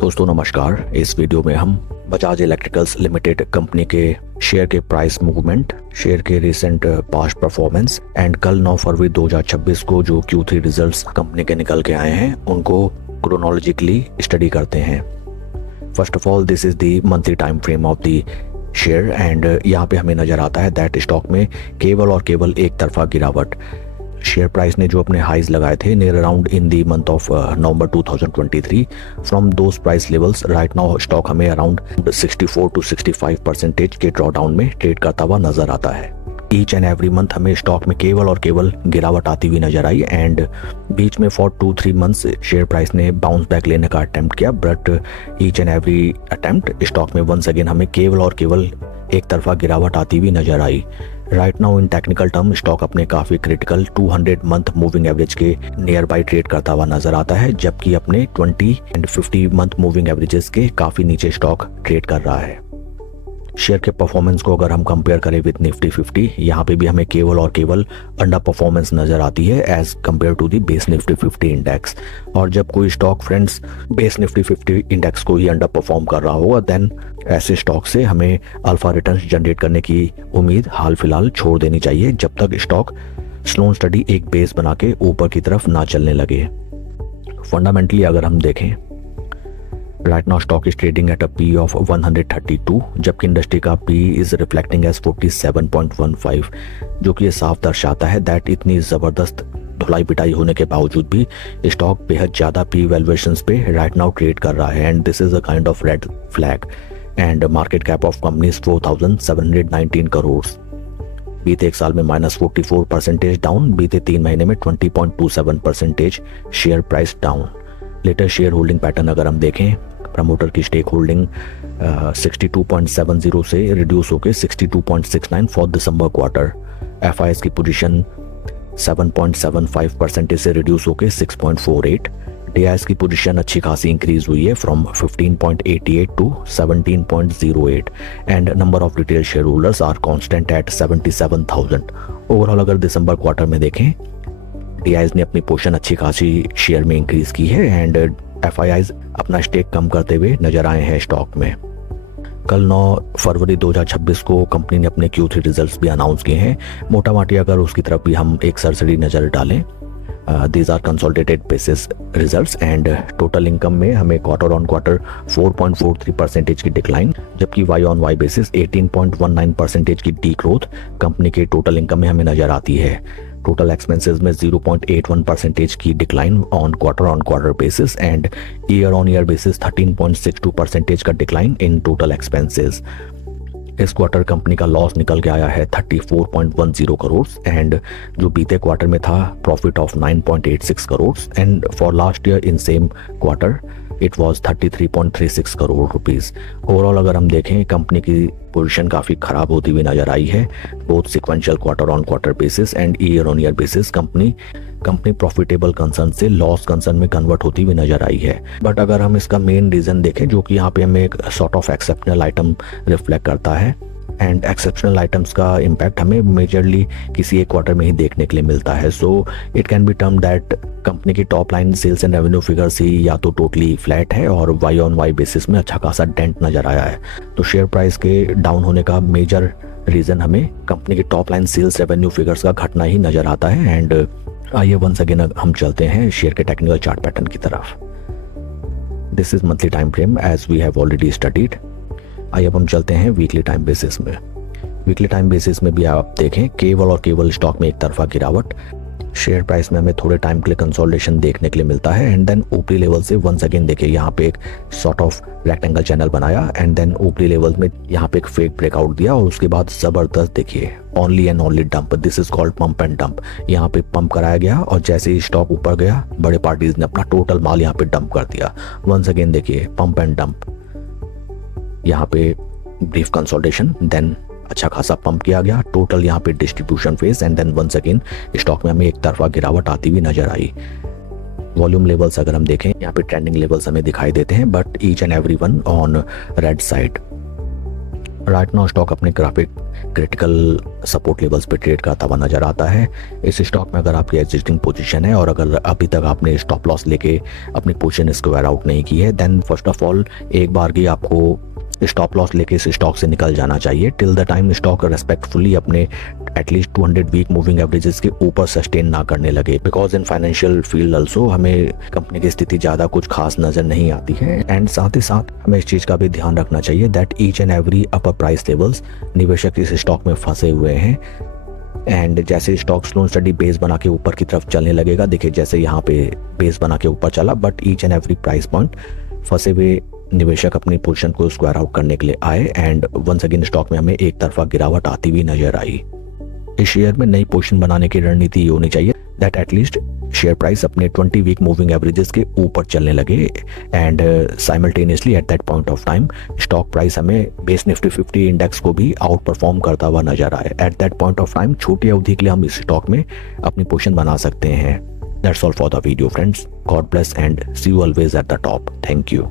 दोस्तों नमस्कार। इस वीडियो में हम बजाज इलेक्ट्रिकल्स लिमिटेड कंपनी के शेयर के प्राइस मूवमेंट, शेयर के रिसेंट पास्ट परफॉर्मेंस एंड कल 9 फरवरी 2026 को जो Q3 रिजल्ट्स कंपनी के निकल के आए हैं उनको क्रोनोलॉजिकली स्टडी करते हैं। First of all this is the monthly time frame of the share and यहाँ पे हमें नजर आता है दैट स्टॉक में केवल और केवल एक तरफा गिरावट। शेयर प्राइस ने जो अपने हाइज लगाए थे near around in the month of November 2023 from those price levels right now stock हमें अराउंड 64 to 65% के ड्रॉडाउन में ट्रेड करता हुआ नजर आता है। ईच एंड एवरी मंथ हमें स्टॉक में केवल और केवल गिरावट आती हुई नजर आई एंड बीच में फॉर 2-3 मंथ्स शेयर प्राइस ने बाउंस बैक लेने का अटेम्प्ट किया, but each and every attempt stock में वंस अगेन हमें केवल और केवल एक तरफा गिरावट आती हुई नजर आई। Right now in technical term stock अपने काफी क्रिटिकल 200 मंथ मूविंग एवरेज के नियर बाई ट्रेड करता हुआ नजर आता है, जबकि अपने 20 एंड 50 मंथ मूविंग एवरेजेस के काफी नीचे स्टॉक ट्रेड कर रहा है। शेयर के परफॉर्मेंस को अगर हम कंपेयर करें विद निफ्टी 50, यहाँ पे भी हमें केवल और केवल अंडर परफॉर्मेंस नजर आती है as compare to the base Nifty 50 index. और जब कोई stock friends base Nifty 50 index को ही अंडर परफॉर्म कर रहा होगा देन ऐसे स्टॉक से हमें अल्फा रिटर्न्स जनरेट करने की उम्मीद हाल फिलहाल छोड़ देनी चाहिए जब तक स्टॉक स्लो स्टडी एक बेस बना के ऊपर की तरफ ना चलने लगे। फंडामेंटली अगर हम देखें right now stock is trading at a P of 132, जबकि इंडस्ट्री का पी इज रिफ्लेक्टिंग एज 47.15, जो कि ये साफ दर्शाता है दैट इतनी जबरदस्त धुलाई पिटाई होने के बावजूद भी स्टॉक बेहद ज्यादा पी वैल्यूएशंस पे राइट नाउ ट्रेड कर रहा है and this is a kind of red flag. And market cap of company 4,719 crore, बीते एक साल में -44% डाउन, बीते 3 महीने में 20.27% share price down. Latest share holding pattern अगर हम देखें, प्रमोटर की स्टेक होल्डिंग 62.70 से रिड्यूस होकर 62.69 फॉर दिसंबर क्वार्टर। एफआईएस की पोजीशन 7.75% से रिड्यूस होकर 6.48। डीआईएस की पोजीशन अच्छी खासी इंक्रीज हुई है from 15.88 to 17.08 and number of retail shareholders are constant at 77,000। Overall अगर दिसंबर क्वार्टर में देखें डीआईएस ने अपनी पोजीशन अच्छी खासी शेयर में इंक्रीज की है एंड एफआईआईज अपना स्टेक कम करते हुए नजर आए हैं स्टॉक में। कल 9 फरवरी 2026 को कंपनी ने अपने Q3 रिजल्ट्स भी अनाउंस किए हैं। मोटा माटी अगर उसकी तरफ भी हम एक सरसरी नजर डालें, these are consolidated basis results and total income में हमें क्वार्टर ऑन क्वार्टर 4.43% की डिक्लाइन, जबकि वाई ऑन वाई बेसिस 18.19% की डी ग्रोथ कंपनी के टोटल इनकम में हमें नजर आती है। टोटल एक्सपेंसेस में 0.81% की decline on quarter basis and year on year basis 13.62% का डिक्लाइन इन टोटल एक्सपेंसेस। इस क्वार्टर कंपनी का लॉस निकल के आया है 34.10 करोड़ एंड जो बीते क्वार्टर में था profit of 9.86 crore and for last year in same quarter it was 33.36 crore rupees. Overall अगर हम देखें कंपनी की पोजीशन काफ़ी खराब होती हुई नजर आई है both sequential quarter on quarter basis and year on year basis. Company profitable concern से लॉस कंसर्न में कन्वर्ट होती हुई नजर आई है। बट अगर हम इसका मेन रीज़न देखें जो कि यहाँ पे हमें एक sort of exceptional item reflect करता है एंड एक्सेप्शनल आइटम्स का इम्पैक्ट हमें मेजरली किसी एक क्वार्टर में ही देखने के लिए मिलता है। So it can be term that company की top line sales and revenue figures ही या तो टोटली फ्लैट है और वाई ऑन वाई बेसिस में अच्छा खासा डेंट नजर आया है। तो शेयर प्राइस के डाउन होने का मेजर रीजन हमें कंपनी की top line sales revenue figures का घटना ही नजर आता है। एंड आइए वंस अगेन हम चलते हैं शेयर के टेक्निकल चार्ट पैटर्न की तरफ। This is monthly time frame as we have already studied. आइए अब हम चलते हैं वीकली टाइम बेसिस में। वीकली टाइम बेसिस में भी आप देखें केवल और केवल स्टॉक में एक तरफा गिरावट। शेयर प्राइस में हमें थोड़े टाइम के लिए कंसोलिडेशन देखने के लिए मिलता है एंड देन ऊपरी लेवल से वंस अगेन देखिए यहाँ पे एक सॉर्ट ऑफ रेक्टेंगल चैनल बनाया एंड देन ऊपरी लेवल में यहाँ पे एक फेक ब्रेकआउट दिया और उसके बाद जबरदस्त देखिए only and only dump, this is called pump and dump. यहाँ पे पंप कराया गया और जैसे ही स्टॉक ऊपर गया बड़े पार्टीज ने अपना टोटल माल यहाँ पे डंप कर दिया। वंस अगेन देखिए पंप एंड डंप, यहाँ पे ब्रीफ कंसोलिडेशन देन अच्छा खासा पंप किया गया, टोटल यहाँ पे distribution phase and then once again stock में हमें एक तरफा गिरावट आती हुई नजर आई। वॉल्यूम लेवल्स अगर हम देखें यहाँ पे ट्रेंडिंग लेवल्स हमें दिखाई देते हैं but each and every one on red side. Right now stock अपने ग्राफिक क्रिटिकल सपोर्ट लेवल्स पे ट्रेड करता हुआ नजर आता है। इस स्टॉक में अगर आपकी एग्जिस्टिंग पोजीशन है और अगर अभी तक आपने स्टॉप लॉस लेके अपनी पोजीशन स्क्वायर आउट नहीं की है, देन फर्स्ट ऑफ ऑल एक बार की आपको स्टॉप लॉस लेके इस स्टॉक से निकल जाना चाहिए till the time stock respectfully अपने एटलीस्ट 200 वीक मूविंग एवरेजेस के ऊपर सस्टेन ना करने लगे। Because in financial field also हमें कंपनी की स्थिति ज़्यादा कुछ खास नज़र नहीं आती है। एंड साथ ही साथ हमें इस चीज़ का भी ध्यान रखना चाहिए that each and every upper price levels निवेशक इस स्टॉक में फंसे हुए हैं। एंड जैसे स्टॉक स्लो स्टडी बेस बना के ऊपर की तरफ चलने लगेगा, देखिए जैसे यहाँ पे बेस बना के ऊपर चला, but each and every price point फंसे हुए निवेशक अपनी पोजीशन को स्क्वायर आउट करने के लिए आए एंड वंस अगेन स्टॉक में हमें एक तरफा गिरावट आती हुई नजर आई। इस शेयर में नई पोजीशन बनाने की रणनीति ये होनी चाहिए दैट एटलीस्ट शेयर प्राइस अपने 20 वीक मूविंग एवरेजेस के ऊपर चलने लगे and simultaneously at that point of time stock price हमें बेस निफ्टी 50 इंडेक्स को भी आउट परफॉर्म करता हुआ नजर आए। At that point of time छोटी अवधि के लिए हम इस स्टॉक में अपनी पोजीशन बना सकते हैं। That's all for the video friends. God bless and see you always at the top. Thank you.